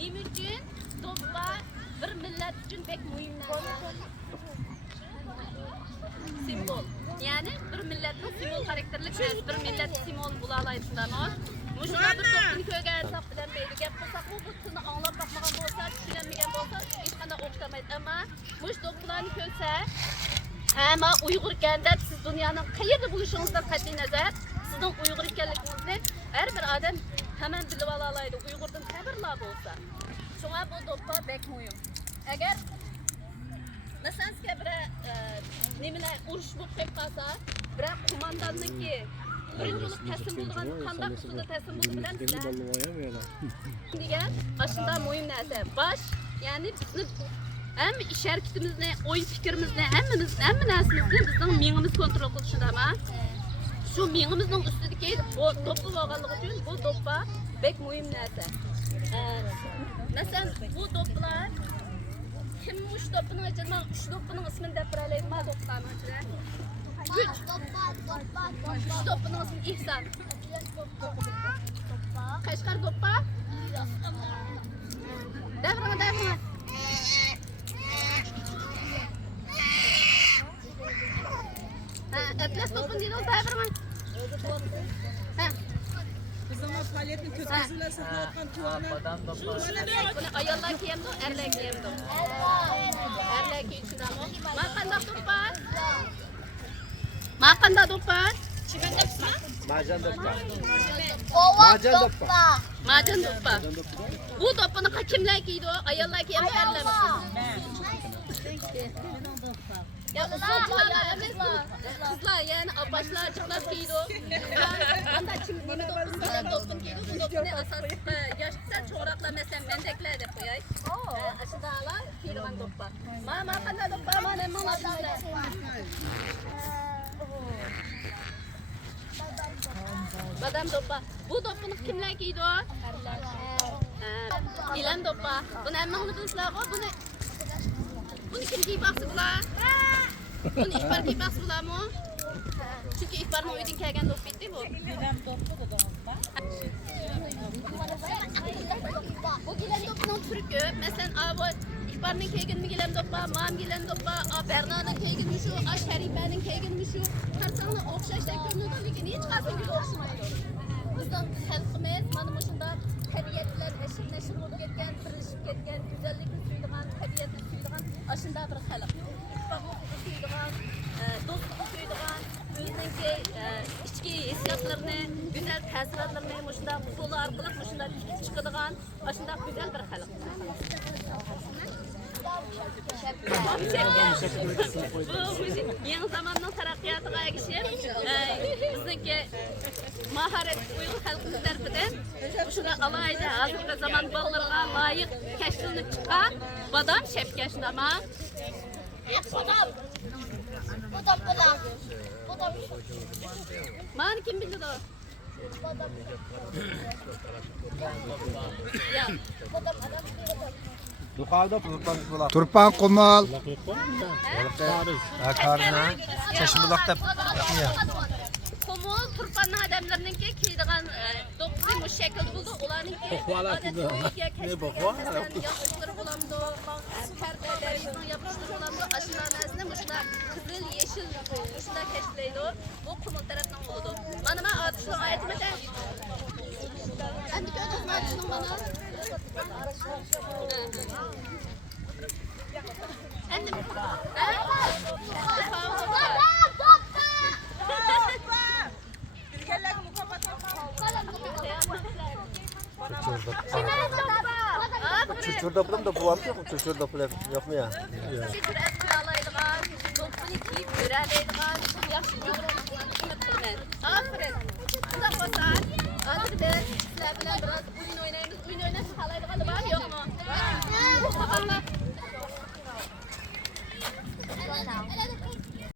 Nima uchun do'ppa bir millat uchun bek muhim narsa. Simbol. Yani bir millatning simbol xarakterlik narsa, bir millat simbol bo'la oladi-da. Muşuna bir do'ppini ko'rgan sap bilan mayli gap qilsaqmi, bu tilni anglab boqmagan bo'lsa, tushunmagan bo'lsa, hech qanday o'xshamaydi. Ammo mush do'ppilarni ko'rsa, hamma Uyg'ur ekanda siz dunyoning qayerda bo'lishingizdan qat'iy nazar, sizning Uyg'ur ekanligingizni har bir odam hemen bilib ola oladi. Uyg'urdan xabarlar bo'lsa. Shunga bu do'ppa bek muhim. Agar masalan sizga bir nimani urush bo'lib kelib qolsa, bir qo'mondonniki birinchi bo'lib taslim bo'lgan qanday usulda taslim bo'ldi bilan degan aslında muhim narsa. Baş, yani bizni hem iş hareketimizni, o'y fikrimizni, hamma narsamizni bizning miyamiz kontrol qilishida ama şu miyamizning ustidagi bu do'ppa bo'lganligi uchun bu do'ppa bek muhim narsa. Masalan, bu do'ppalar kim mush do'ppining ichida 3 do'ppining ismini deb beralaymi do'ppalarning ichida? 3 do'ppining ismi İhsan. Qashqar do'ppa? Davrama. Atlas do'ppini deydi, davrama. Bizim o paletni kötüzüyle satmayotgan tuvani. Buni ayollar kiyamdi, erlar kiyamdi. Erlar kiyishidami? Ma qanday do'ppa? Ma qanday do'ppa? Marjan do'ppa. Marjan do'ppa. Marjan do'ppa. Bu do'ppani kimlar kiydi? Ayollar kiyamdi, erlar. Ya ufaklar emas bu. Kızlar yani abaşlar çıplak giydi. Anda kim nimi do'ppini kiydi? Bu do'ppini asas yaşlısa çoğraklar mesela mendekler deb qo'yay. Aşıdalar kiydigan do'ppa. Ma qanday do'ppa? Mana sizlar. Badam do'ppa. Bu do'ppini kimlar kiydi? İlan do'ppa. Buni hammangni bilasizlar-ku. Bunu kim kiyib baqsa bular? Bunu ihbar kiyib baqsa bularmi? Chunki ihbarning uyidan kelgan do'pp bitdi bu. Bu gilam do'ppining turi ko'p. Masalan, bu ihbarning kelganmi gilam do'ppa, mam gilam do'ppa, Bernaning kelganmi shu, Sharifaning kelganmi shu. Qarsangni o'xshashdek ko'rinadi, lekin hech qaysiga o'xshamaydi. Bizning xalqimiz mana shunday tabiat bilan ashir-nashir bo'lib ketgan, birlashib ketgan, go'zallikni suydigan, tabiatni suydigan aşında bir xalq. Ittifoqni suydigan, do'stlikni suydigan, o'zining ichki hissiyotlarini, go'zal ta'sirotlarini shunday usul orqali shunday tikib chiqadigan, aşında go'zal bir xalq. Bu yangi zamonning taraqqiyotiga ergishib, bizniki mahorat Uyg'ur xalqi tarafidan shunday alohida hozirgi zamon bolalarga loyiq kashflanib chiqqan badam shapkashnama. Badam. Mani kim bildi o? Ya. Turpan Kumal. Karına. Çeşim bulakta yapmıyor. Komol Turpan'ın adamlarınınki kiydiğen do'ppi bu şekilde buldu. Ularınki ne bokva? Yapıştırıp bulamdı. Perdelerinin yapıştırıp bulamdı. Aşılarınızda muşla kızıl, yeşil muşla keşfleydi. Bu Komol tarafından oldu. Bana ben atışlı ayetime de. Andık ödüzün atışının bana. Andım. Çürçür doppum da bu var mı yok mu? Çürçür doppum yok mu ya? Şükür eski alaydıgan, do'ppini kiyib yuralaydigan, yaxshi yo'qlarni umid qilaman. Aferin. Xudo xohlasa, hozirda sizlar bilan biroz o'yin o'ynaymiz. O'yin o'ynashni xohlaydiganlar bormi, yo'qmi? Xohlaganlar